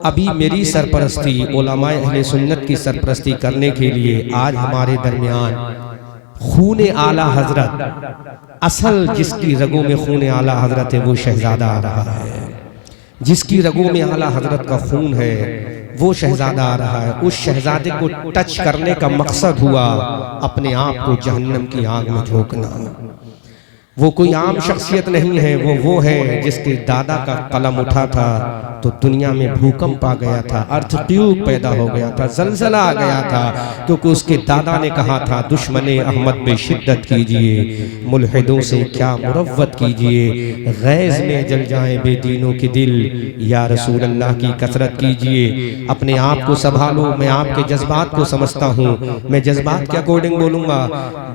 अभी मेरी सरपरस्ती उलमाए अहले सुन्नत की सरपरस्ती करने के लिए आज हमारे दरमियान खून आला हजरत, असल जिसकी रगों में खून आला हजरत है वो शहजादा आ रहा है। जिसकी रगों में आला हजरत का खून है वो शहजादा आ रहा है। उस शहजादे को टच करने का मकसद हुआ अपने आप को जहन्नम की आग में झोंकना। वो कोई आम शख्सियत नहीं है, वो है जिसके दादा का कलम उठा था तो दुनिया में भूकंप आ गया था, अर्थक्यूब पैदा हो गया था, जलजला आ गया था, क्योंकि उसके दादा ने कहा था दुश्मने अहमद पे शिद्दत कीजिए, मुल्हिदों से क्या मुरव्वत कीजिए, गैज़ में जल जाए बेदीनों के दिल, या रसूल अल्लाह की कसरत कीजिए। अपने आप को संभालो। मैं आपके जज्बात को समझता हूँ, मैं जज्बात के अकॉर्डिंग बोलूँगा,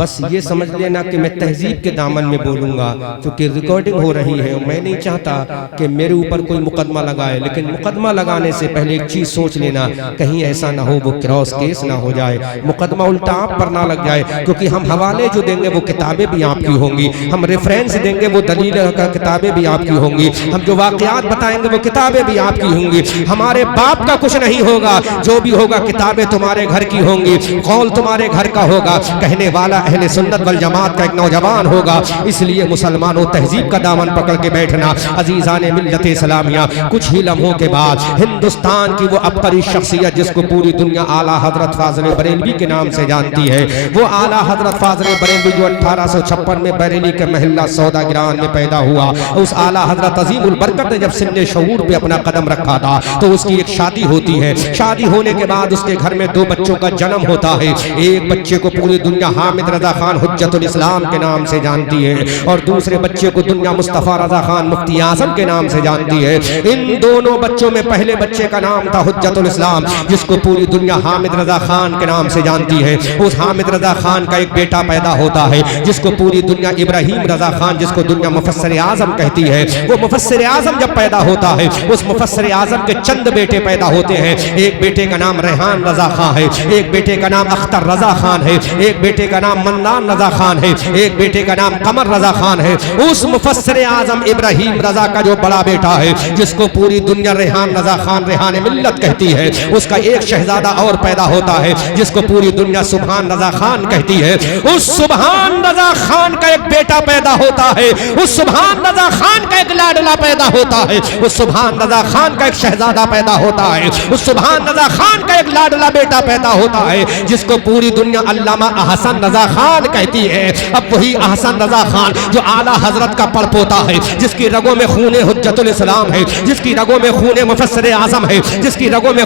बस ये समझ लेना कि मैं तहजीब के दामन में बोलूँगा, क्योंकि रिकॉर्डिंग हो रही है। मैं नहीं चाहता कि मेरे ऊपर कोई मुकदमा लगाए, लेकिन मुकदमा लगाने से पहले एक चीज सोच लेना, कहीं ऐसा ना हो वो क्रॉस केस ना हो जाए, मुकदमा उल्टा आप पर ना लग जाए। क्योंकि हम हवाले जो देंगे वो किताबें भी आपकी होंगी, हम रेफरेंस देंगे वो दलील का किताबें भी आपकी होंगी, हम जो वाकयात बताएंगे वो किताबें भी आपकी होंगी। हमारे बाप का कुछ नहीं होगा, जो भी होगा किताबें तुम्हारे घर की होंगी, कौल तुम्हारे घर का होगा, कहने वाला अहले सुन्नत वल जमात का एक नौजवान होगा। इसलिए मुसलमानों तहजीब का दामन पकड़ के बैठना। अजीजान मिल्लत इस्लामिया, कुछ ही लम्हों के बाद हिंदुस्तान की वो अबकरी शख्सियत जिसको पूरी दुनिया आला हजरत फाज़िल बरेलवी के नाम से जानती है, वो आला हजरत फाज़िल बरेलवी जो 1856 में बरेली के महल्ला सौदागिरान में पैदा हुआ, उस आला हजरत अजीमुल बरकत ने जब सिन्ने शऊर पे अपना कदम रखा था तो उसकी एक शादी होती है। शादी होने के बाद उसके घर में 2 बच्चों का जन्म होता है। एक बच्चे को पूरी दुनिया हामिद रजा खान हुज्जतुल इस्लाम के नाम से जानती है और दूसरे बच्चे को दुनिया मुस्तफा रजा खान मुफ्ती आजम के नाम से जानती है। इन दोनों बच्चों में पहले बच्चे का नाम था हुज्जतुल इस्लाम, जिसको पूरी दुनिया हामिद रजा खान के नाम से जानती है। उस हामिद रजा खान का एक बेटा पैदा होता है जिसको पूरी दुनिया इब्राहिम रजा खान, जिसको दुनिया मुफस्सिर आजम कहती है, वो मुफस्सिर आजम जब पैदा होता है उस मुफस्सिर आजम के चंद बेटे पैदा होते हैं। एक बेटे का नाम रेहान रजा खान है, एक बेटे का नाम अख्तर रजा खान है, एक बेटे का नाम मन्नान रजा खान है, एक बेटे का नाम कमर रजा खान है। उस मुफस्सिर आजम इब्राहिम रजा का जो बड़ा बेटा है जिसको पूरी दुनिया रेहान रजा खान रेहान मिल्लत कहती है, उसका एक शहजादा और पैदा होता है जिसको पूरी दुनिया सुभान रजा खान कहती है। उस सुभान रजा खान का एक बेटा पैदा होता है, उस सुभान रजा खान का एक लाडला पैदा होता है, उस सुभान रजा खान का एक शहजादा पैदा होता है, उस सुभान रजा खान का एक लाडला बेटा पैदा होता है जिसको पूरी दुनिया अल्लामा अहसन रजा खान कहती है। अब वही अहसन रजा खान जो आला हजरत का पड़पोता है, जिसकी रगों में खूने हुज्जतुल इस्लाम है, जिसकी रगों में खूने मुफस्सिर आजम है, जिसकी रगों में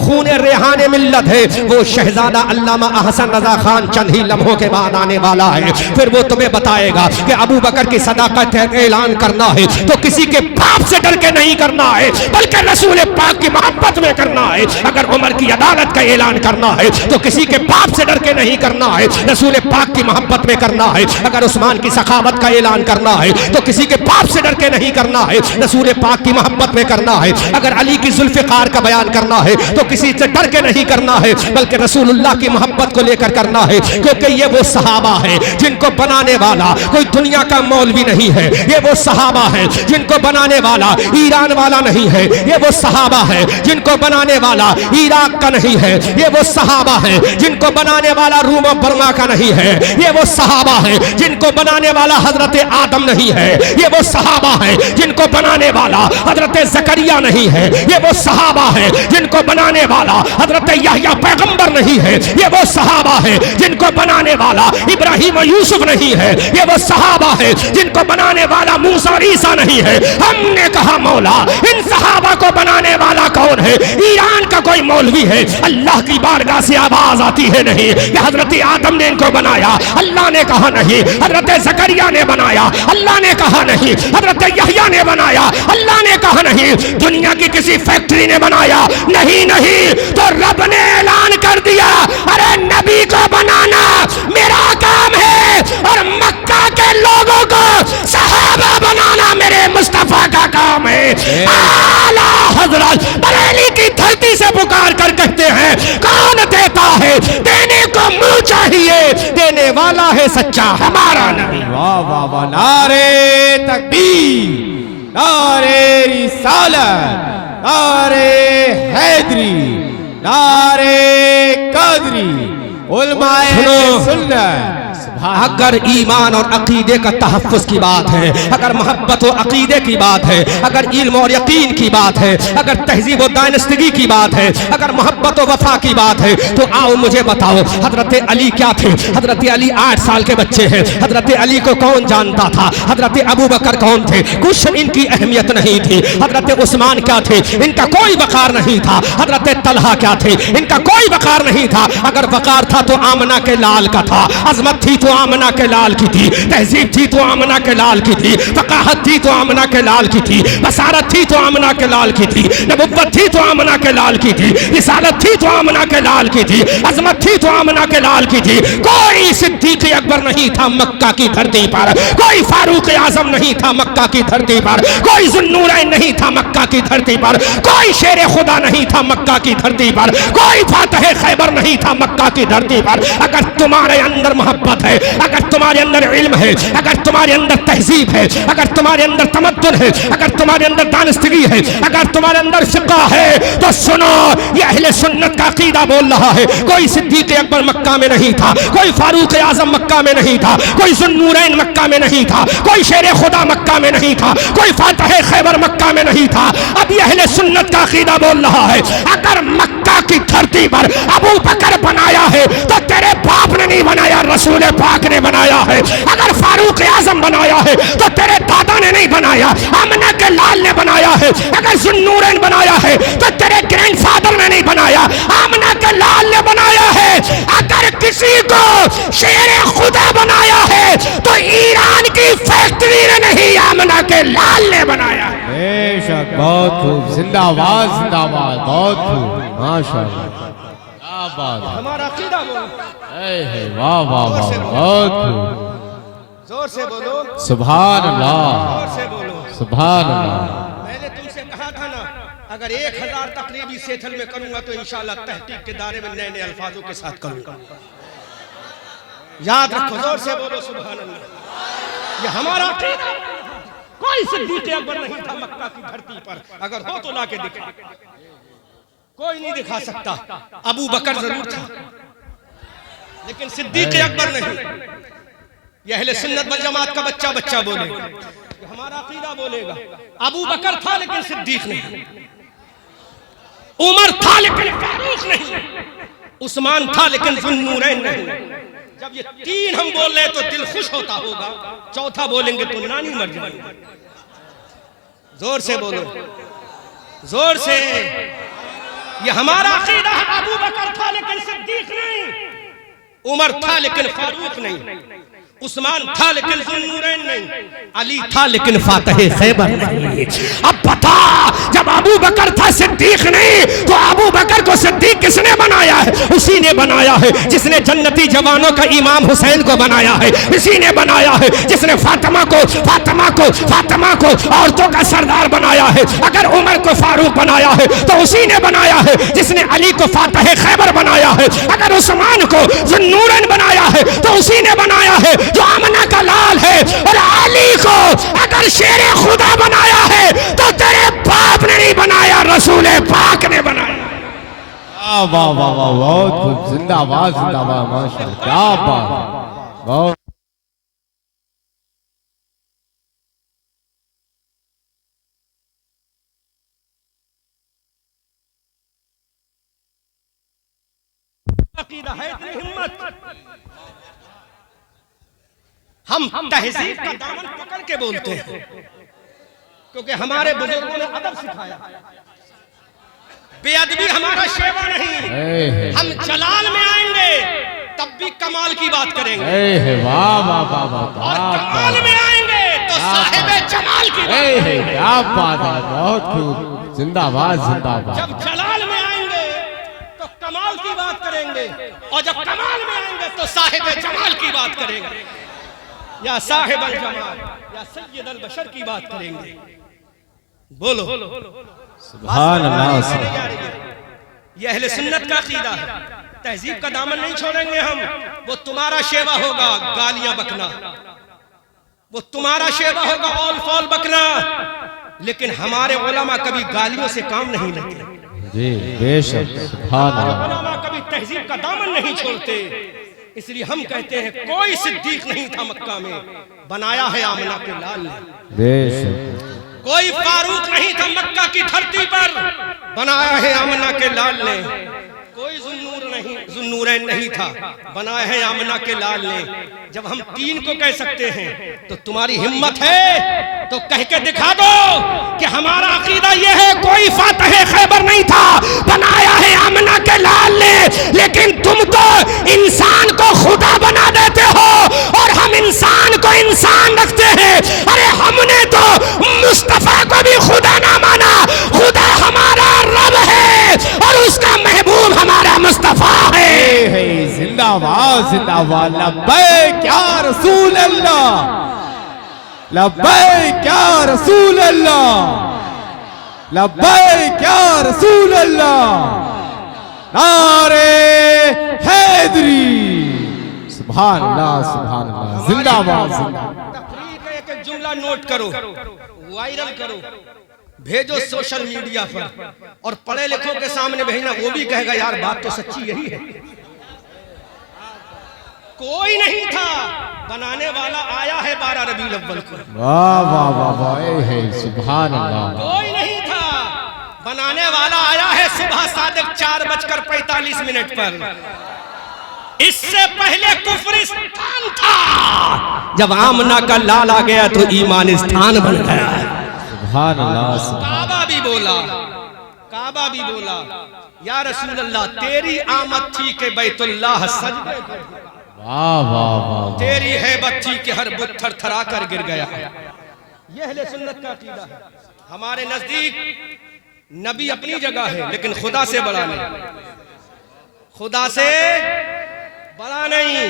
खूने रेहाने मिल्लत है, वो शहजादा अल्लामा अहसन रजा खान चंद ही लम्हों के बाद आने वाला है। फिर वो तुम्हें बताएगा कि अबू बकर की सदाकत का ऐलान करना है तो किसी के बाप से डर के नहीं करना है, बल्कि रसूल पाक की मोहब्बत में करना है। अगर उमर की अदालत का ऐलान करना है तो किसी के बाप से डर के नहीं करना है, रसूल पाक की मोहब्बत में करना है। अगर उस्मान की सखावत का ऐलान करना है तो किसी के बाप से डर के नहीं करना है, रसूल पाक की मोहब्बत में करना है। अगर अली की जुल्फ़िकार का बयान करना है तो किसी से डर के नहीं करना है, बल्कि रसूलुल्लाह की मोहब्बत को लेकर करना है, क्योंकि ये वो सहाबा है जिनको बनाने वाला कोई दुनिया का मौलवी नहीं है। ये वो सहाबा है जिनको बनाने वाला ईरान वाला नहीं है। ये वो सहाबा है जिनको बनाने वाला इराक का नहीं है। ये वो सहाबा है जिनको बनाने वाला रूम और बर्मा का नहीं है। ये वो सहाबा है जिनको बनाने वाला हजरत आदम नहीं है। ये वो सहाबा है जिनको बनाने वाला हजरत ज़करिया नहीं है। ये वो सहाबा है जिनको बनाने वाला हजरत यहया पैगंबर नहीं है। ये वो सहाबा है जिनको बनाने वाला इब्राहिम और यूसुफ नहीं है। ये वो सहाबा है जिनको बनाने वाला मूसा और ईसा नहीं है। हमने कहा मौला इन सहाबा को बनाने वाला कौन है? ईरान का कोई मौलवी है? अल्लाह की बारगाह से आवाज आती है नहीं कि हजरत आदम ने इनको बनाया, अल्लाह ने कहा नहीं। हजरत ज़करिया ने बनाया, अल्लाह ने कहा नहीं। हजरत यहया ने बनाया, अल्लाह ने कहा नहीं। दुनिया की किसी फैक्ट्री ने बनाया नहीं, नहीं तो रब ने ऐलान कर दिया अरे नबी को बनाना मेरा काम है और मक्का के लोगों को सहाबा बनाना मेरे मुस्तफा का काम है। आला हजरत बरेली की धरती से पुकार कर कहते हैं कौन देता है? देने को मुंह चाहिए, देने वाला है सच्चा हमारा नबी। वाह वाह वाह, नारे तकबीर, नारे रिसालत, नारे हैदरी, नारे कादरी, उलमाए सुन्नत। अगर ईमान और अकीदे का तहफ़्फ़ुज़ की बात है, अगर मोहब्बत और अकीदे की बात है, अगर इल्म और यकीन की बात है, अगर तहज़ीब और दानिस्तगी की बात है, अगर मोहब्बत और वफ़ा की बात है, तो आओ मुझे बताओ हज़रत अली क्या थे। हज़रत अली 8 साल के बच्चे हैं। हज़रत अली को कौन जानता था? हज़रत अबू बकर कौन थे? कुछ इनकी अहमियत नहीं थी। हज़रत उस्मान क्या थे? इनका कोई वक़ार नहीं था। हज़रत तलहा क्या थे? इनका कोई वक़ार नहीं था। अगर वक़ार था तो आमना के लाल का था। अज़मत थी तो आमना के लाल की थी। तहजीब थी तो आमना के लाल की थी। फ़क़ाहत थी तो आमना के लाल की थी। बसारत थी तो आमना के लाल की थी। नबुव्वत थी तो आमना के लाल की थी। रिसालत थी तो आमना के लाल की थी। अज़मत थी तो आमना के लाल की थी। कोई सिद्दीक़ अकबर नहीं था मक्का की धरती पर। कोई फारूक आज़म नहीं था मक्का की धरती पर। कोई ज़ुन्नूरैन नहीं था मक्का की धरती पर। कोई शेर खुदा नहीं था मक्का की धरती पर। कोई फातह खैबर नहीं था मक्का की धरती पर। अगर तुम्हारे अंदर मोहब्बत है, अगर तुम्हारे अंदर इल्म है, अगर तुम्हारे अंदर तहजीब है, अगर तुम्हारे अंदर तमद्दुन है, अगर तुम्हारे अंदर दानिस्तगी है, अगर तुम्हारे अंदर फ़िक़्ह है, तो सुनो ये अहले सुन्नत का अक़ीदा बोल रहा है। कोई सिद्दीक़ अकबर मक्का में नहीं था। कोई फारूक आज़म मक्का में नहीं था। कोई ज़ुन्नूरैन मक्का में नहीं था। कोई शेर खुदा मक्का में नहीं था। कोई फातह खैबर मक्का में नहीं था। अब ये अहले सुन्नत का अक़ीदा बोल रहा है अगर मक्का की धरती पर अबू बकर बनाया है तो तेरे बाप ने नहीं बनाया, रसूल पाक ने बनाया है। अगर फारूक आज़म बनाया है तो तेरे दादा ने नहीं बनाया, आमना के लाल ने बनाया है। अगर ज़ुन्नूरैन बनाया है तो तेरे ग्रैंडफादर ने नहीं बनाया, आमना के लाल ने बनाया है। अगर किसी को शेर खुदा बनाया है तो ईरान की फैक्ट्री ने नहीं, आमना के लाल ने बनाया है। बेशक, बहुत खूब, जिंदाबाद जिंदाबाद, बहुत खूब, माशाअल्लाह, क्या बात है। हमारा अक़ीदा बोलो, वाह वाह वाह, बहुत खूब, जोर से बोलो सुभान अल्लाह, जोर से बोलो सुभान अल्लाह। मैंने तुमसे कहा था ना अगर 1000 तकरीबी सेठल में करूंगा तो इंशाअल्लाह तहकीक के दायरे में नए नए अल्फाजों के साथ करूंगा। याद रखो, जोर से बोलो सुभान अल्लाह। ये हमारा अक़ीदा। कोई सिद्दीक़ अकबर नहीं था मक्का की धरती पर। अगर हो तो लाके दिखा। कोई नहीं दिखा सकता। अबू बकर जरूर था लेकिन सिद्दीक़ अकबर नहीं। यह अहले सुन्नत वल जमात का बच्चा बच्चा बोलेगा, हमारा अक़ीदा बोलेगा। अबू बकर था लेकिन सिद्दीक़ नहीं। उमर था लेकिन फारूक नहीं। उस्मान था लेकिन ज़ुन्नूरैन नहीं। जब ये 3 हम बोल रहे तो दिल खुश होता होगा, चौथा बोलेंगे तो नानी मर जाएगी। जोर से बोलो, जोर से। ये हमारा अक़ीदा है। अबू बकर था लेकिन सिद्दीक़ नहीं। उमर था लेकिन फारूक नहीं। उस्मान था लेकिन ज़ुन्नूरैन नहीं। अली था लेकिन फातह खैबर नहीं। अब बता, जब अबू बकर था सिद्दीक़ नहीं तो अबू बकर को सिद्दीक़ किसने बनाया है? उसी ने बनाया है जिसने जन्नती जवानों का इमाम हुसैन को बनाया है। इसी ने बनाया है जिसने फातिमा को औरतों का सरदार बनाया है। अगर उमर को फारूक बनाया है तो उसी ने बनाया है जिसने अली को फातह खैबर बनाया है। अगर उस्मान को ज़ुन्नूरैन बनाया है तो उसी ने बनाया है जो आमना का लाल है। और अली को अगर शेर खुदा बनाया है तो तेरे बाप ने नहीं बनाया, रसूल पाक ने बनाया। वाह वाह वाह वाह, बहुत खूब, जिंदाबाद जिंदाबाद, माशाअल्लाह, क्या बात, बहुत। अक़ीदा है, इतनी हिम्मत। हम तहजीब का दामन पकड़ के बोलते हैं क्योंकि हमारे बुजुर्गों ने अदब सिखाया। बेअदबी हमारा शेवा नहीं। हम जलाल में आएंगे तब भी कमाल की बात करेंगे। वाह वाह वाह वाह, और कमाल में आएंगे तो साहिबे जमाल की बात करेंगे। क्या बात है, बहुत खूब, जिंदाबाद जिंदाबाद। जब जलाल में आएंगे तो कमाल की बात करेंगे और जब कमाल में आएंगे तो साहिबे जमाल की बात करेंगे, या साहिब अल जमाल या सय्यद अल बशर की बात करेंगे। बोलो सुभान अल्लाह। ये अहले सुन्नत का अक़ीदा है। तहजीब का दामन नहीं छोड़ेंगे हम। वो तुम्हारा शेवा होगा गालियां बकना, वो तुम्हारा शेवा होगा ऑल फॉल बकना, लेकिन हमारे उलमा कभी गालियों से काम नहीं लेते। जी बेशक, सुभान हमारे अल्लाह। उलमा कभी तहजीब का दामन नहीं छोड़ते। इसलिए हम कहते हैं कोई सिद्दीक नहीं था मक्का में, बनाया है आमना के लाल ने। बेशक, कोई फारूक नहीं था मक्का की धरती पर, बनाया है आमना के लाल ने। कोई जुन्नूरैन नहीं था, बनाया है आमना के लाल ने। जब हम तीन को कह सकते हैं तो तुम्हारी हिम्मत है तो कह के दिखा दो कि हमारा अकीदा यह है कोई फातह खैबर नहीं था, बनाया है आमना के लाल ने। लेकिन तुम तो इंसान को खुदा बना देते हो और हम इंसान को इंसान रखते हैं। अरे हमने तो मुस्तफा को भी खुदा ना माना। खुदा हमारा रब है और उसका महबूब हमारा मुस्तफा है। जिंदाबाद जिंदाबाद। लब्बैक या रसूल अल्लाह, लब्बैक या रसूल अल्लाह, लब्बैक या रसूल अल्लाह। नारे हैदरी, सुभान अल्लाह सुभान अल्लाह। जिंदाबाद जिंदाबाद। तकरीर का एक जुमला नोट करो, वायरल करो, भेजो सोशल मीडिया पर और पढ़े लिखों के सामने भेजना। वो भी कहेगा यार बात तो सच्ची यही है। कोई नहीं था, बनाने वाला आया है 12 रबीउल अव्वल को। वाह वाह वाह वाह, सुभान अल्लाह। कोई नहीं था, बनाने वाला आया है सुबह सादिक 4:45 पर। इससे पहले कुफ्रिस्तान था, जब आमना का लाल आ गया तो ईमानिस्तान बन गया। सुभान अल्लाह। काबा भी बोला, काबा भी बोला या रसूल अल्लाह तेरी आमद थी कि बैतुल्लाह सजदे कर दिया। वाह वाह वाह। तेरी हैबत थी कि हर बुत थरथरा कर गिर गया। यह अहले सुन्नत का अकीदा है। हमारे नजदीक नबी अपनी जगह है लेकिन खुदा से बड़ा नहीं, खुदा से बड़ा नहीं।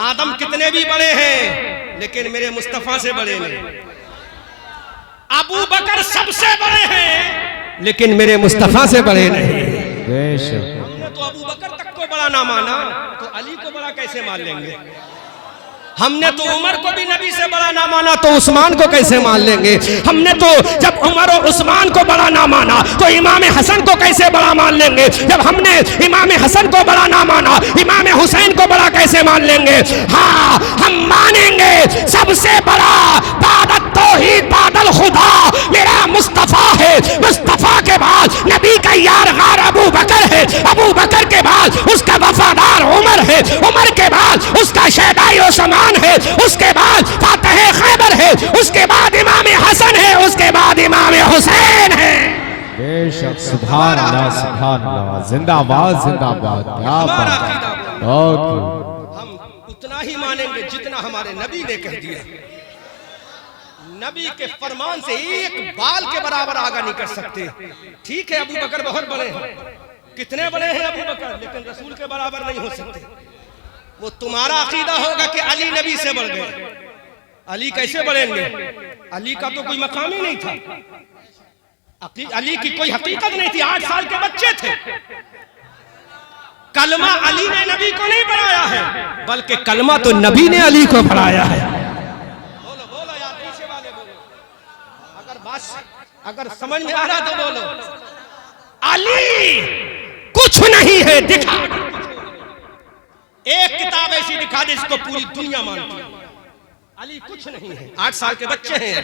आदम कितने भी बड़े हैं लेकिन मेरे मुस्तफा से बड़े नहीं। अबू बकर सबसे बड़े हैं लेकिन मेरे मुस्तफा से बड़े नहीं। बेशक। हमने तो अबू बकर तक को बड़ा ना माना तो अली को बड़ा कैसे मान लेंगे। हमने तो उमर को भी नबी से बड़ा ना माना तो उस्मान को कैसे मान लेंगे। हमने तो जब उमर और उस्मान को बड़ा ना माना तो इमाम हसन को कैसे बड़ा मान लेंगे। जब हमने इमाम हसन को बड़ा ना माना इमाम हुसैन को बड़ा कैसे मान लेंगे। हाँ हम मानेंगे सबसे बड़ा बादत तौहीद बादल खुदा मेरा मुस्तफा है। मुस्तफा के बाद नबी का यार गार अबू बकर है। अबू बकर के बाद उसका वफादार उमर है। उमर के बाद उसका शहदाई उस्मान है। उसके बाद फातह खैबर है। उसके बाद इमाम हसन है। उसके बाद इमाम हुसैन है। बेशक, सुभान अल्लाह सुभान अल्लाह। जिंदाबाद जिंदाबाद। क्या बात। हम उतना ही मानेंगे जितना हमारे नबी ने कह दिया। नबी के फरमान से एक बाल के बराबर आगा नहीं कर सकते। ठीक है अबू बकर बहुत बड़े हैं, कितने बड़े हैं अबू बकर, लेकिन रसूल के बराबर नहीं हो सकते। वो तुम्हारा अकीदा होगा कि अली नबी से बढ़ गए। अली कैसे बढ़ेंगे। अली का तो कोई मकाम ही नहीं था। अली की कोई हकीकत नहीं थी। 8 साल के बच्चे थे। कलमा अली ने नबी को नहीं पढ़ाया है बल्कि कलमा तो नबी ने अली को पढ़ाया है। बोलो बोलो यार, पीछे वाले बोलो। अगर समझ में आ रहा तो बोलो। अली कुछ नहीं है, दिखा एक किताब ऐसी दिखा दे जिसको पूरी दुनिया मानती है। अली कुछ नहीं है। 8 साल के बच्चे हैं,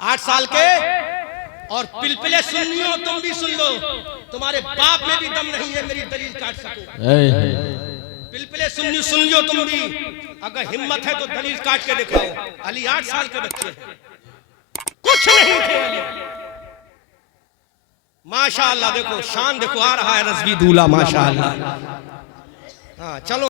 8 साल के। और पिलपिले सुन्नियों तुम भी सुन लो, तुम्हारे बाप में भी दम नहीं है मेरी दलील काट सको। पिलपिले सुन्नी सुन लो तुम भी, अगर हिम्मत है तो दलील काट के दिखाओ। अली 8 साल के बच्चे हैं, कुछ नहीं थे अली। माशाअल्लाह देखो शान देखो, आ रहा है रज़वी दूल्हा माशाअल्लाह। हाँ चलो।